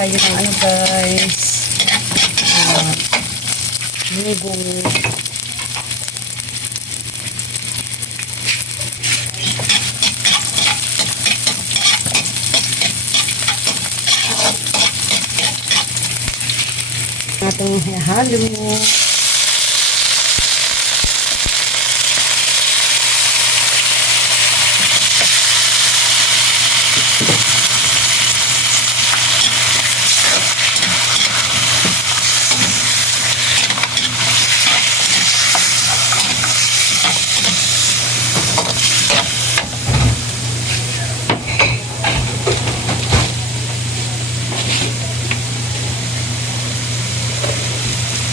tayo ng ano guys. Uh, munggo. Ating halo.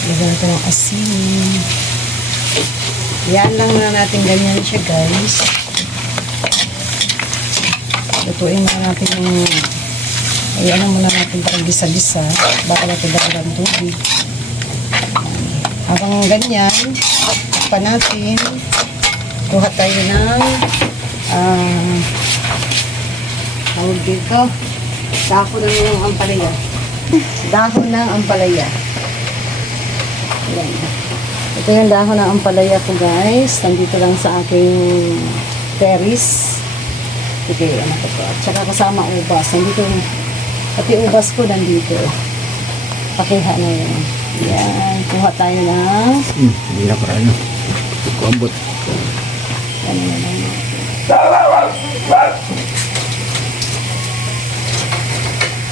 Lagyan natin ng asin. Yan lang na natin ganyan siya guys. Lutuin muna natin yung ayan na muna natin parang gisa-gisa. Baka natin dagdag ng tubig. Habang ganyan, pa natin. Kuha tayo ng ah tawag dito. Dahon ng ampalaya. Dahon ng ampalaya. Ayan. Ito yung dahon ng ampalaya ko guys. Nandito lang sa aking terrace. Sige, ano ko to. At saka kasama ubas. Nandito yung, pati ubas ko nandito. Pakiha na yun. Yan. Kuha tayo ng Hmm, hindi na para ano. Kuambot. ano na lang.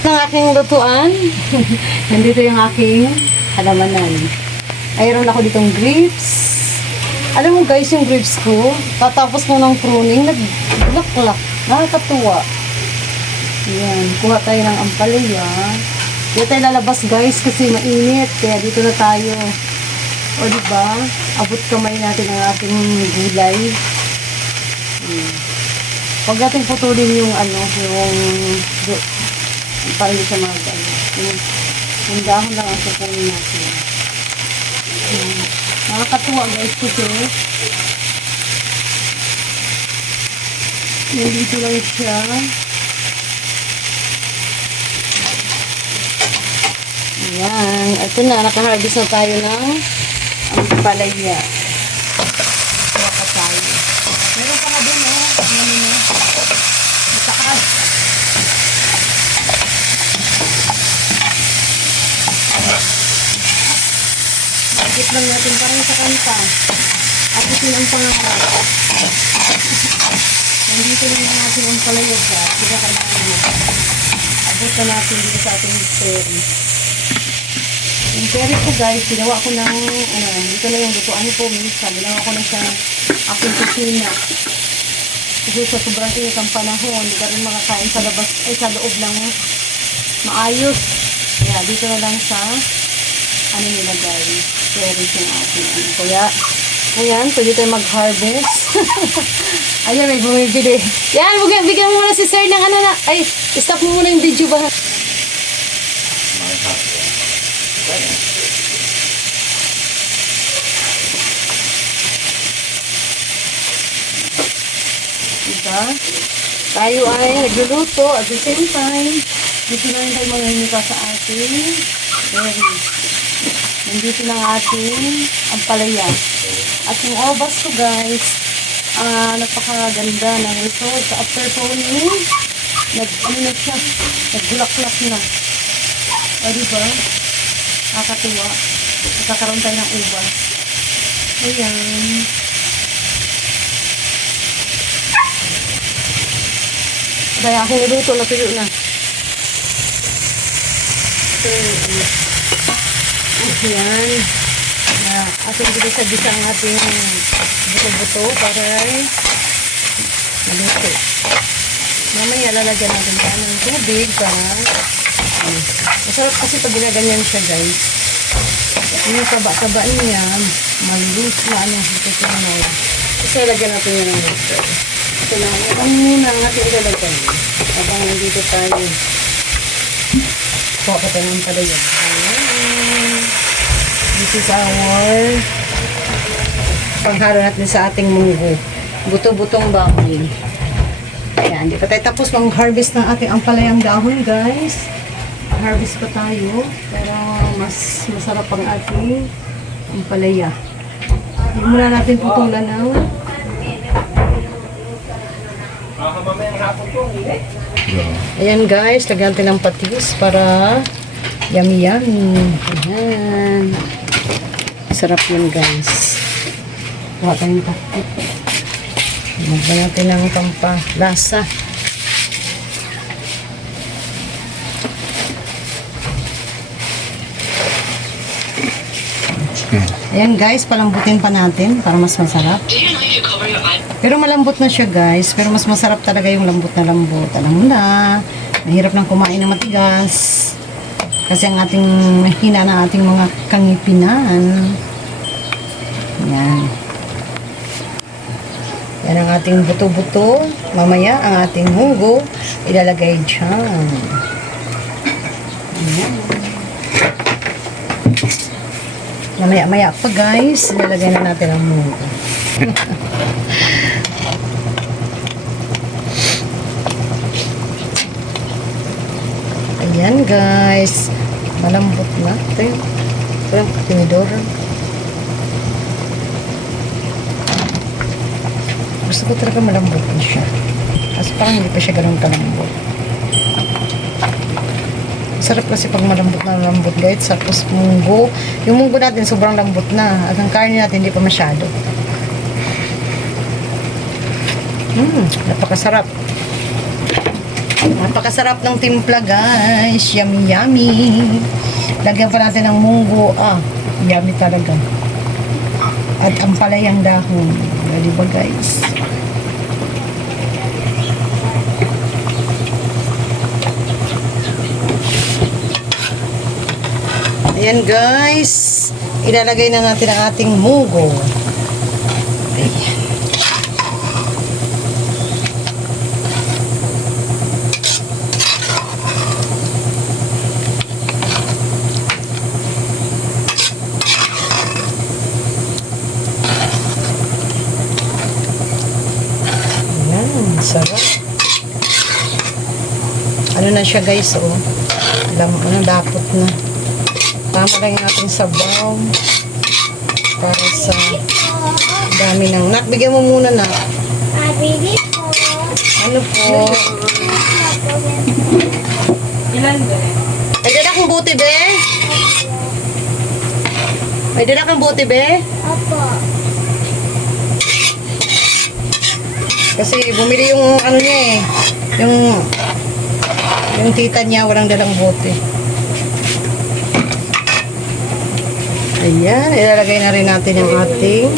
Ang aking lutuan. nandito yung aking halamanan. Ayron ako ditong grapes. Alam mo guys, yung grapes ko, tatapos ko ng pruning, nagbulaklak. Nakakatuwa. Yan, kuha tayo ng ampalaya. Dito tayo lalabas guys kasi mainit. Kaya dito na tayo. O diba? Abot kamay natin ang ating gulay. Hmm. Huwag natin putulin yung ano, yung do- para hindi siya mag ano. Yung, yung dahon lang ang kukunin natin. Nakakatuwa guys kasi nandito lang siya. Ayan. Ito na, nakaharvest na tayo ng ampalaya. Kuha pa tayo. Meron pa din, oh. Ano na. Sa taas. Agit lang natin parang sa kanta. Agitin ang pangarap. Nandito na yung natin ang palaya sa. Ka Abot na natin dito sa ating terrace. Yung terrace ko guys, ginawa ko ng, ano, dito na yung lutuan ko minsan. Ginawa ko na siyang aking kusina. Kasi sa sobrang init ang panahon, hindi ka rin makakain sa labas, ay sa loob ng maayos. Kaya dito na lang sa, ano nila guys, terrace yung ating, ano. Kaya, ayan, pwede tayo mag-harvest. Ayan, may bumibili. Yan, bigyan, mo muna si sir ng ano na, ay, stop mo muna yung video ba? Diba? Tayo ay nagluluto at the same time, dito na rin tayo manginita sa ating na ang ating ampalaya. At yung obas ko guys, ah napakaganda ng result. After pruning, nag, ano na siya, nagbulaklak na. O diba? Nakakatuwa. Nakakaroon tayo ng ubas. Ayan. Kaya ako niluto, natuyo na. So, ayan. Na, ating dito sa bisa ang ating buto-buto para maluto. Mamaya lalagyan natin tayo ng tubig para um, masarap kasi pag ginaganyan siya guys. Yung taba-taba niya, malus na ano, ito siya ano. Kasi lalagyan natin yan ng water. Ito na, yan muna ang ating ilalagay. Habang nandito tayo. Kuha ka tayo ng palayan. This is our panghalo natin sa ating munggo. Buto-butong baboy. Ayan, di pa tayo tapos mang-harvest ng ating ampalayang dahon, guys. Harvest pa tayo, pero mas masarap ang ating ampalaya. Hindi muna natin putulan ng Ayan guys, lagyan natin ng patis para yummy yummy. Ayan. Sarap yun guys. Kuha tayong patis. Lagyan natin ng pampalasa. Yan. Ayan guys, palambutin pa natin para mas masarap. Pero malambot na siya guys, pero mas masarap talaga yung lambot na lambot. Alam mo na, mahirap nang kumain ng matigas. Kasi ang ating hina ng ating mga kangipinan. Yan. Yan ang ating buto-buto. Mamaya ang ating munggo ilalagay dyan. Yan. Mamaya-maya pa guys, ilalagay na natin ang munggo. Ayan guys. Malambot na. Ito yung, ito yung tinidor. Gusto ko talaga malambot na siya. Kasi parang hindi pa siya ganun kalambot. Sarap kasi pag malambot na malambot guys. Tapos munggo. Yung munggo natin sobrang lambot na. At ang karne natin hindi pa masyado. Mmm, napakasarap. Napakasarap ng timpla, guys. Yummy, yummy. Lagyan pa natin ng munggo. Ah, yummy talaga. At ang palayang dahon. Ah, Di ba, guys? Ayan, guys. Ilalagay na natin ang ating munggo. Ayan, sarap. Ano na siya guys, oh. Alam, ano, dapot na. Tama lang yung ating sabaw. Para sa dami ng... Nak, bigyan mo muna na. Abili po. Ano po? Ilan ba? May dala kang buti, be? May dala kang buti, be? Opo. Kasi bumili yung ano niya eh. Yung yung tita niya walang dalang bote. Ayan, ilalagay na rin natin yung ating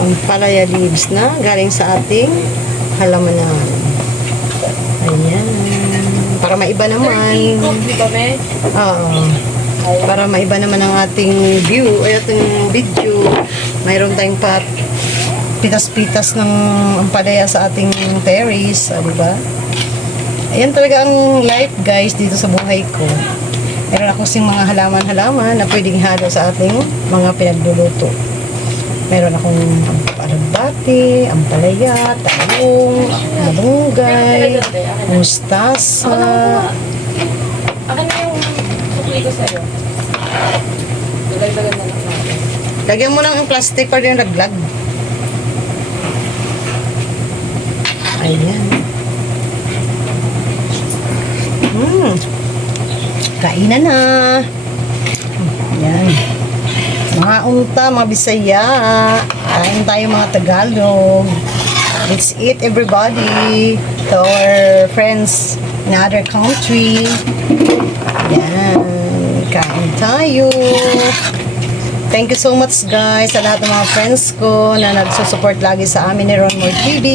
ang palaya leaves na galing sa ating halamanan. Ayan. Para maiba naman. Oo. Para maiba naman ang ating view ay ating video. Mayroon tayong pat pitas-pitas ng ampalaya sa ating terrace, ah, di ba? Ayan talaga ang life guys dito sa buhay ko. Meron ako sing mga halaman-halaman na pwedeng halo sa ating mga pinagluluto. Meron akong alugbati, ampalaya, talong, malunggay, mustasa, Akin na yung sukli ko sa'yo. Dagdagan na lang natin. Lagyan mo ng plastic para yung laglag. Ayan. Hmm. Kainan na. Ayan. Mga unta, mga bisaya. Kain tayo mga Tagalog. Let's eat everybody. To our friends in other country. Ayan. Kain tayo. Thank you so much guys sa lahat ng mga friends ko na nagsusupport lagi sa amin ni Ron Moore TV.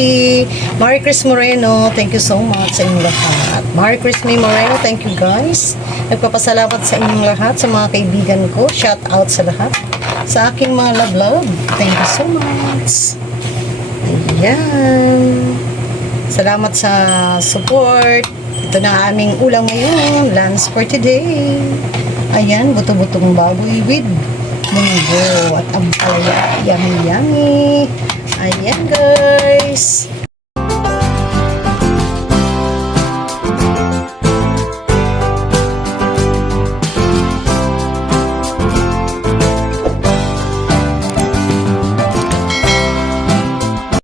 Mari Chris Moreno, thank you so much sa inyong lahat. Mari Chris May Moreno, thank you guys. Nagpapasalamat sa inyong lahat, sa mga kaibigan ko. Shout out sa lahat. Sa aking mga love love, thank you so much. Ayan. Salamat sa support. Ito na aming ulam ngayon. Lunch for today. Ayan, buto-butong baboy with munggo at ampalaya. Yummy, yummy. Ayan, guys.